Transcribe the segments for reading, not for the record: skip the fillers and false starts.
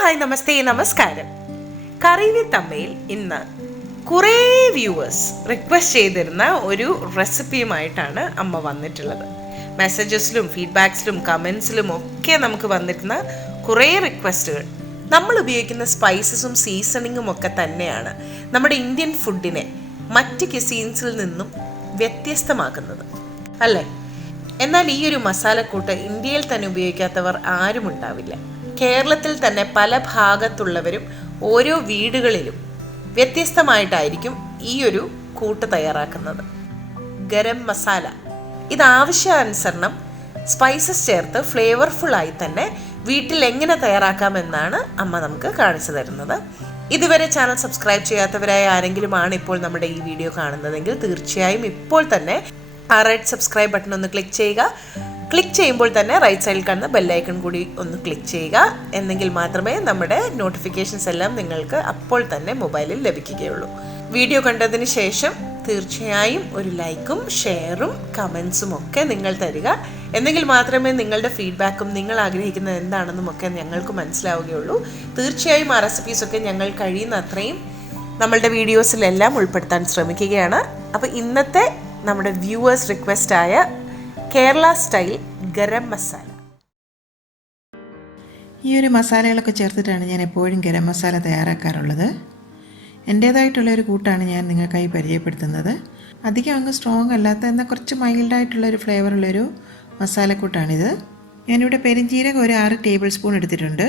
Hi നമസ്തേ നമസ്കാരം. കറിവി തമ്മയിൽ ഇന്ന് കുറേ വ്യൂവേഴ്സ് റിക്വസ്റ്റ് ചെയ്തിരുന്ന ഒരു റെസിപ്പിയുമായിട്ടാണ് അമ്മ വന്നിട്ടുള്ളത്. മെസ്സേജസിലും ഫീഡ്ബാക്സിലും കമൻസിലും ഒക്കെ നമുക്ക് വന്നിരുന്ന കുറേ റിക്വസ്റ്റുകൾ. നമ്മൾ ഉപയോഗിക്കുന്ന സ്പൈസസും സീസണിങ്ങും ഒക്കെ തന്നെയാണ് നമ്മുടെ ഇന്ത്യൻ ഫുഡിനെ മറ്റ് ക്യുസീൻസിൽ നിന്നും വ്യത്യസ്തമാക്കുന്നത് അല്ലേ? എന്നാൽ ഈ ഒരു മസാലക്കൂട്ട് ഇന്ത്യയിൽ തന്നെ ഉപയോഗിക്കാത്തവർ ആരും ഉണ്ടാവില്ല. കേരളത്തിൽ തന്നെ പല ഭാഗത്തുള്ളവരും ഓരോ വീടുകളിലും വ്യത്യസ്തമായിട്ടായിരിക്കും ഈ ഒരു കൂട്ട് തയ്യാറാക്കുന്നത്. ഗരം മസാല, ഇത് ആവശ്യാനുസരണം സ്പൈസസ് ചേർത്ത് ഫ്ലേവർഫുള്ളായി തന്നെ വീട്ടിൽ എങ്ങനെ തയ്യാറാക്കാമെന്നാണ് അമ്മ നമുക്ക് കാണിച്ചു തരുന്നത്. ഇതുവരെ ചാനൽ സബ്സ്ക്രൈബ് ചെയ്യാത്തവരായ ആരെങ്കിലും ആണ് ഇപ്പോൾ നമ്മുടെ ഈ വീഡിയോ കാണുന്നതെങ്കിൽ തീർച്ചയായും ഇപ്പോൾ തന്നെ ആ റെഡ് സബ്സ്ക്രൈബ് ബട്ടൺ ഒന്ന് ക്ലിക്ക് ചെയ്യുക. ക്ലിക്ക് ചെയ്യുമ്പോൾ തന്നെ റൈറ്റ് സൈഡിൽ കാണുന്ന ബെല്ലൈക്കൺ കൂടി ഒന്ന് ക്ലിക്ക് ചെയ്യുക. എന്നെങ്കിൽ മാത്രമേ നമ്മുടെ നോട്ടിഫിക്കേഷൻസ് എല്ലാം നിങ്ങൾക്ക് അപ്പോൾ തന്നെ മൊബൈലിൽ ലഭിക്കുകയുള്ളൂ. വീഡിയോ കണ്ടതിന് ശേഷം തീർച്ചയായും ഒരു ലൈക്കും ഷെയറും കമൻസും ഒക്കെ നിങ്ങൾ തരിക. എന്നെങ്കിൽ മാത്രമേ നിങ്ങളുടെ ഫീഡ്ബാക്കും നിങ്ങൾ ആഗ്രഹിക്കുന്നത് എന്താണെന്നും ഒക്കെ ഞങ്ങൾക്ക് മനസ്സിലാവുകയുള്ളൂ. തീർച്ചയായും ആ റെസിപ്പീസൊക്കെ ഞങ്ങൾ കഴിയുന്ന അത്രയും നമ്മളുടെ വീഡിയോസിലെല്ലാം ഉൾപ്പെടുത്താൻ ശ്രമിക്കുകയാണ്. അപ്പോൾ ഇന്നത്തെ നമ്മുടെ വ്യൂവേഴ്സ് റിക്വസ്റ്റായ കേരള സ്റ്റൈൽ ഗരം മസാല. ഈ ഒരു മസാലകളൊക്കെ ചേർത്തിട്ടാണ് ഞാൻ എപ്പോഴും ഗരം മസാല തയ്യാറാക്കാറുള്ളത്. എൻ്റേതായിട്ടുള്ളൊരു കൂട്ടാണ് ഞാൻ നിങ്ങൾക്കായി പരിചയപ്പെടുത്തുന്നത്. അധികം അങ്ങ് സ്ട്രോങ് അല്ലാത്ത എന്നാൽ കുറച്ച് മൈൽഡായിട്ടുള്ളൊരു ഫ്ലേവറുള്ളൊരു മസാലക്കൂട്ടാണിത്. ഞാനിവിടെ പെരിഞ്ജീരകം ഒരു 6 ടേബിൾ സ്പൂൺ എടുത്തിട്ടുണ്ട്.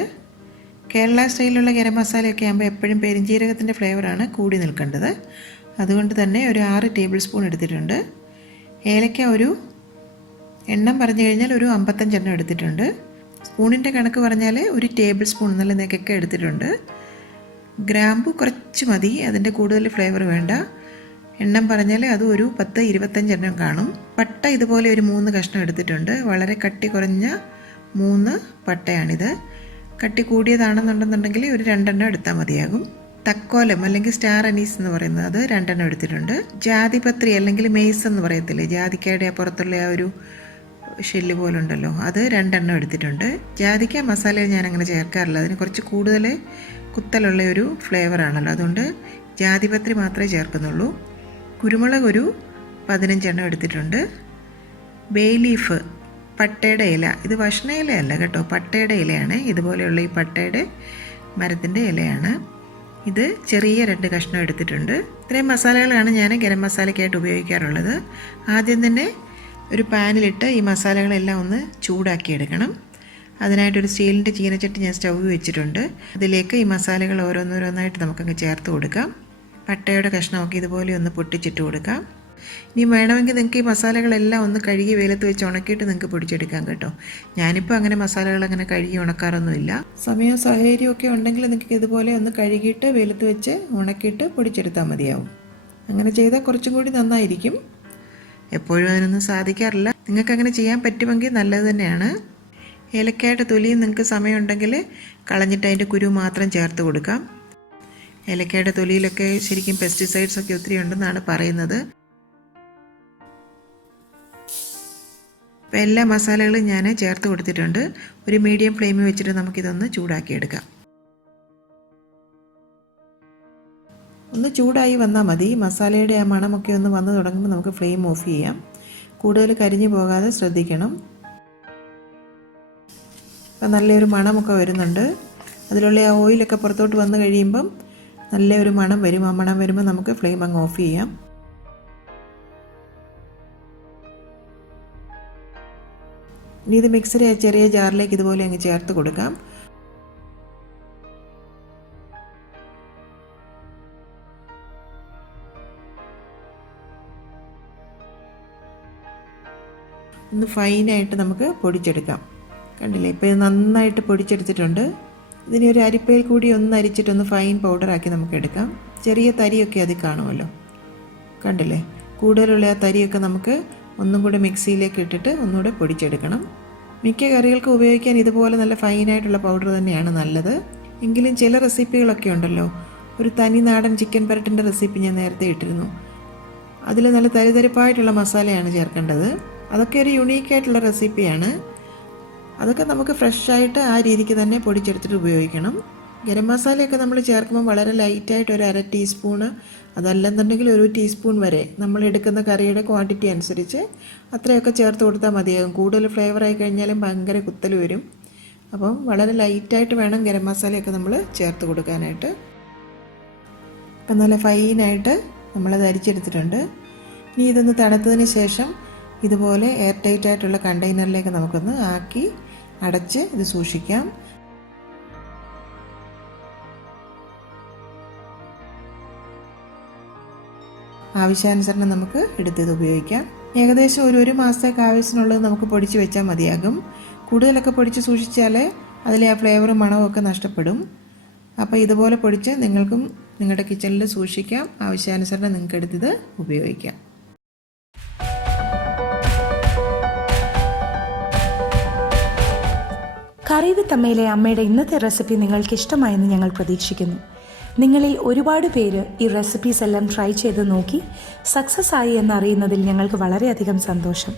കേരള സ്റ്റൈലിലുള്ള ഗരം മസാലയൊക്കെ ആകുമ്പോൾ എപ്പോഴും പെരിഞ്ജീരകത്തിൻ്റെ ഫ്ലേവറാണ് കൂടി നിൽക്കേണ്ടത്. അതുകൊണ്ട് തന്നെ ഒരു 6 ടേബിൾ സ്പൂൺ എടുത്തിട്ടുണ്ട്. ഏലക്ക ഒരു എണ്ണം പറഞ്ഞു കഴിഞ്ഞാൽ ഒരു 55 എണ്ണം എടുത്തിട്ടുണ്ട്. സ്പൂണിൻ്റെ കണക്ക് പറഞ്ഞാൽ ഒരു ടേബിൾ സ്പൂൺ നല്ല നെക്കൊക്കെ എടുത്തിട്ടുണ്ട്. ഗ്രാമ്പു കുറച്ച് മതി, അതിൻ്റെ കൂടുതൽ ഫ്ലേവർ വേണ്ട. എണ്ണം പറഞ്ഞാൽ അത് ഒരു 10-25 എണ്ണം കാണും. പട്ട ഇതുപോലെ ഒരു 3 കഷ്ണം എടുത്തിട്ടുണ്ട്. വളരെ കട്ടി കുറഞ്ഞ 3 പട്ടയാണിത്. കട്ടി കൂടിയതാണെന്നുണ്ടെന്നുണ്ടെങ്കിൽ ഒരു 2 എണ്ണം എടുത്താൽ മതിയാകും. തക്കോലം അല്ലെങ്കിൽ സ്റ്റാർ അനീസ് എന്ന് പറയുന്നത് അത് 2 എണ്ണം എടുത്തിട്ടുണ്ട്. ജാതിപത്രി അല്ലെങ്കിൽ മെയ്സ് എന്ന് പറയത്തില്ലേ, ജാതിക്കയുടെ പുറത്തുള്ള ആ ഒരു ഷെല്ല് പോലുണ്ടല്ലോ, അത് 2 എണ്ണം എടുത്തിട്ടുണ്ട്. ജാതിക്ക മസാലയിൽ ഞാൻ അങ്ങനെ ചേർക്കാറില്ല, അതിന് കുറച്ച് കൂടുതൽ കുത്തലുള്ള ഒരു ഫ്ലേവറാണല്ലോ, അതുകൊണ്ട് ജാതിപത്രി മാത്രമേ ചേർക്കുന്നുള്ളൂ. കുരുമുളക് ഒരു 15 എണ്ണം എടുത്തിട്ടുണ്ട്. ബേ ലീഫ്, പട്ടയുടെ ഇല, ഇത് ഭക്ഷണ ഇലയല്ല കേട്ടോ, പട്ടയുടെ ഇലയാണ്. ഇതുപോലെയുള്ള ഈ പട്ടയുടെ മരത്തിൻ്റെ ഇലയാണ്. ഇത് ചെറിയ 2 കഷ്ണം എടുത്തിട്ടുണ്ട്. ഇത്രയും മസാലകളാണ് ഞാൻ ഗരം മസാലയ്ക്കായിട്ട് ഉപയോഗിക്കാറുള്ളത്. ആദ്യം തന്നെ ഒരു പാനിലിട്ട് ഈ മസാലകളെല്ലാം ഒന്ന് ചൂടാക്കിയെടുക്കണം. അതിനായിട്ടൊരു സ്റ്റീലിൻ്റെ ചീനച്ചട്ടി ഞാൻ സ്റ്റൗവ് വെച്ചിട്ടുണ്ട്. അതിലേക്ക് ഈ മസാലകൾ ഓരോന്നോരോന്നായിട്ട് നമുക്കങ്ങ് ചേർത്ത് കൊടുക്കാം. പട്ടയുടെ കഷ്ണമൊക്കെ ഇതുപോലെ ഒന്ന് പൊട്ടിച്ചിട്ട് കൊടുക്കാം. ഇനി വേണമെങ്കിൽ നിങ്ങൾക്ക് ഈ മസാലകളെല്ലാം ഒന്ന് കഴുകി വെയിലത്ത് വെച്ച് ഉണക്കിയിട്ട് നിങ്ങൾക്ക് പൊടിച്ചെടുക്കാം കേട്ടോ. ഞാനിപ്പോൾ അങ്ങനെ മസാലകൾ അങ്ങനെ കഴുകി ഉണക്കാറൊന്നുമില്ല. സമയവും സാഹചര്യവും ഒക്കെ ഉണ്ടെങ്കിൽ നിങ്ങൾക്ക് ഇതുപോലെ ഒന്ന് കഴുകിയിട്ട് വെയിലത്ത് വെച്ച് ഉണക്കിയിട്ട് പൊടിച്ചെടുത്താൽ മതിയാവും. അങ്ങനെ ചെയ്താൽ കുറച്ചും കൂടി നന്നായിരിക്കും. എപ്പോഴും അതിനൊന്നും സാധിക്കാറില്ല. നിങ്ങൾക്ക് അങ്ങനെ ചെയ്യാൻ പറ്റുമെങ്കിൽ നല്ലത് തന്നെയാണ്. ഏലക്കയുടെ തൊലിയും നിങ്ങൾക്ക് സമയമുണ്ടെങ്കിൽ കളഞ്ഞിട്ട് അതിൻ്റെ കുരു മാത്രം ചേർത്ത് കൊടുക്കാം. ഏലക്കയുടെ തൊലിയിലൊക്കെ ശരിക്കും പെസ്റ്റിസൈഡ്സ് ഒക്കെ ഒത്തിരി ഉണ്ടെന്നാണ് പറയുന്നത്. അപ്പോൾ എല്ലാ മസാലകളും ഞാൻ ചേർത്ത് കൊടുത്തിട്ടുണ്ട്. ഒരു മീഡിയം ഫ്ലെയിമിൽ വെച്ചിട്ട് നമുക്കിതൊന്ന് ചൂടാക്കിയെടുക്കാം. ഒന്ന് ചൂടായി വന്നാൽ മതി. മസാലയുടെ ആ മണമൊക്കെ ഒന്ന് വന്ന് തുടങ്ങുമ്പോൾ നമുക്ക് ഫ്ലെയിം ഓഫ് ചെയ്യാം. കൂടുതൽ കരിഞ്ഞു പോകാതെ ശ്രദ്ധിക്കണം. അപ്പം നല്ലൊരു മണമൊക്കെ വരുന്നുണ്ട്. അതിലുള്ള ആ ഓയിലൊക്കെ പുറത്തോട്ട് വന്ന് കഴിയുമ്പം നല്ലൊരു മണം വരും. ആ മണം വരുമ്പോൾ നമുക്ക് ഫ്ലെയിം അങ്ങ് ഓഫ് ചെയ്യാം. ഇനി ഇത് മിക്സറി ചെറിയ ജാറിലേക്ക് ഇതുപോലെ അങ്ങ് ചേർത്ത് കൊടുക്കാം. ഒന്ന് ഫൈനായിട്ട് നമുക്ക് പൊടിച്ചെടുക്കാം. കണ്ടില്ലേ, ഇപ്പോൾ ഇത് നന്നായിട്ട് പൊടിച്ചെടുത്തിട്ടുണ്ട്. ഇതിനെ ഒരു അരിപ്പയിൽ കൂടി ഒന്ന് അരിച്ചിട്ടൊന്ന് ഫൈൻ പൗഡറാക്കി നമുക്ക് എടുക്കാം. ചെറിയ തരിയൊക്കെ അതിൽ കാണുമല്ലോ, കണ്ടില്ലേ. കൂടുതലുള്ള ആ തരിയൊക്കെ നമുക്ക് ഒന്നും കൂടെ മിക്സിയിലേക്ക് ഇട്ടിട്ട് ഒന്നുകൂടെ പൊടിച്ചെടുക്കണം. മിക്ക കറികൾക്ക് ഉപയോഗിക്കാൻ ഇതുപോലെ നല്ല ഫൈനായിട്ടുള്ള പൗഡർ തന്നെയാണ് നല്ലത്. എങ്കിലും ചില റെസിപ്പികളൊക്കെ ഉണ്ടല്ലോ, ഒരു തനി നാടൻ ചിക്കൻ പരട്ടിൻ്റെ റെസിപ്പി ഞാൻ നേരത്തെ ഇട്ടിരുന്നു. അതിൽ നല്ല തരിതരിപ്പായിട്ടുള്ള മസാലയാണ് ചേർക്കേണ്ടത്. അതൊക്കെ ഒരു യുണീക്കായിട്ടുള്ള റെസിപ്പിയാണ്. അതൊക്കെ നമുക്ക് ഫ്രഷായിട്ട് ആ രീതിക്ക് തന്നെ പൊടിച്ചെടുത്തിട്ട് ഉപയോഗിക്കണം. ഗരം മസാലയൊക്കെ നമ്മൾ ചേർക്കുമ്പോൾ വളരെ ലൈറ്റായിട്ട് ഒരു 1/2 ടീസ്പൂണ്, അതല്ലെന്നുണ്ടെങ്കിൽ 1 ടീസ്പൂൺ വരെ നമ്മൾ എടുക്കുന്ന കറിയുടെ ക്വാണ്ടിറ്റി അനുസരിച്ച് അത്രയൊക്കെ ചേർത്ത് കൊടുത്താൽ മതിയാകും. കൂടുതൽ ഫ്ലേവറായി കഴിഞ്ഞാലും ഭയങ്കര കുത്തൽ വരും. അപ്പം വളരെ ലൈറ്റായിട്ട് വേണം ഗരം മസാലയൊക്കെ നമ്മൾ ചേർത്ത് കൊടുക്കാനായിട്ട്. അപ്പം നല്ല ഫൈനായിട്ട് നമ്മളത് അരിച്ചെടുത്തിട്ടുണ്ട്. ഇനി ഇതൊന്ന് തണുത്തതിന് ശേഷം ഇതുപോലെ എയർ ടൈറ്റ് ആയിട്ടുള്ള കണ്ടെയ്നറിലേക്ക് നമുക്കൊന്ന് ആക്കി അടച്ച് ഇത് സൂക്ഷിക്കാം. ആവശ്യാനുസരണം നമുക്ക് എടുത്തത് ഉപയോഗിക്കാം. ഏകദേശം ഒരു മാസത്തേക്ക് ആവശ്യത്തിനുള്ളത് നമുക്ക് പൊടിച്ച് വെച്ചാൽ മതിയാകും. കൂടുതലൊക്കെ പൊടിച്ച് സൂക്ഷിച്ചാൽ അതിലെ ആ ഫ്ലേവറും മണവും ഒക്കെ നഷ്ടപ്പെടും. അപ്പോൾ ഇതുപോലെ പൊടിച്ച് നിങ്ങൾക്കും നിങ്ങളുടെ കിച്ചണിൽ സൂക്ഷിക്കാം. ആവശ്യാനുസരണം നിങ്ങൾക്ക് എടുത്തത് ഉപയോഗിക്കാം. കറി വിത്ത് അമ്മയിലെ അമ്മയുടെ ഇന്നത്തെ റെസിപ്പി നിങ്ങൾക്ക് ഇഷ്ടമായെന്ന് ഞങ്ങൾ പ്രതീക്ഷിക്കുന്നു. നിങ്ങളിൽ ഒരുപാട് പേര് ഈ റെസിപ്പീസ് എല്ലാം ട്രൈ ചെയ്ത് നോക്കി സക്സസ് ആയി എന്നറിയുന്നതിൽ ഞങ്ങൾക്ക് വളരെയധികം സന്തോഷം.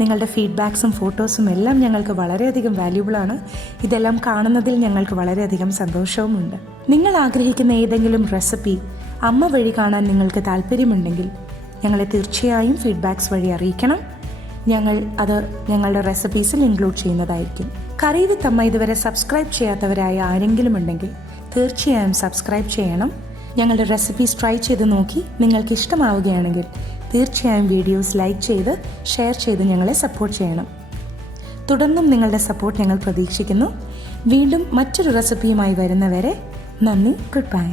നിങ്ങളുടെ ഫീഡ്ബാക്സും ഫോട്ടോസും എല്ലാം ഞങ്ങൾക്ക് വളരെയധികം വാല്യൂബിളാണ്. ഇതെല്ലാം കാണുന്നതിൽ ഞങ്ങൾക്ക് വളരെയധികം സന്തോഷവുമുണ്ട്. നിങ്ങൾ ആഗ്രഹിക്കുന്ന ഏതെങ്കിലും റെസിപ്പി അമ്മ വഴി കാണാൻ നിങ്ങൾക്ക് താല്പര്യമുണ്ടെങ്കിൽ ഞങ്ങളെ തീർച്ചയായും ഫീഡ്ബാക്സ് വഴി അറിയിക്കണം. ഞങ്ങൾ അത് ഞങ്ങളുടെ റെസിപ്പീസിൽ ഇൻക്ലൂഡ് ചെയ്യുന്നതായിരിക്കും. കറി വിത്ത് അമ്മ ഇതുവരെ സബ്സ്ക്രൈബ് ചെയ്യാത്തവരായ ആരെങ്കിലും ഉണ്ടെങ്കിൽ തീർച്ചയായും സബ്സ്ക്രൈബ് ചെയ്യണം. ഞങ്ങളുടെ റെസിപ്പീസ് ട്രൈ ചെയ്ത് നോക്കി നിങ്ങൾക്ക് ഇഷ്ടമാവുകയാണെങ്കിൽ തീർച്ചയായും വീഡിയോസ് ലൈക്ക് ചെയ്ത് ഷെയർ ചെയ്ത് ഞങ്ങളെ സപ്പോർട്ട് ചെയ്യണം. തുടർന്നും നിങ്ങളുടെ സപ്പോർട്ട് ഞങ്ങൾ പ്രതീക്ഷിക്കുന്നു. വീണ്ടും മറ്റൊരു റെസിപ്പിയുമായി വരുന്നവരെ നന്ദി. Good bye.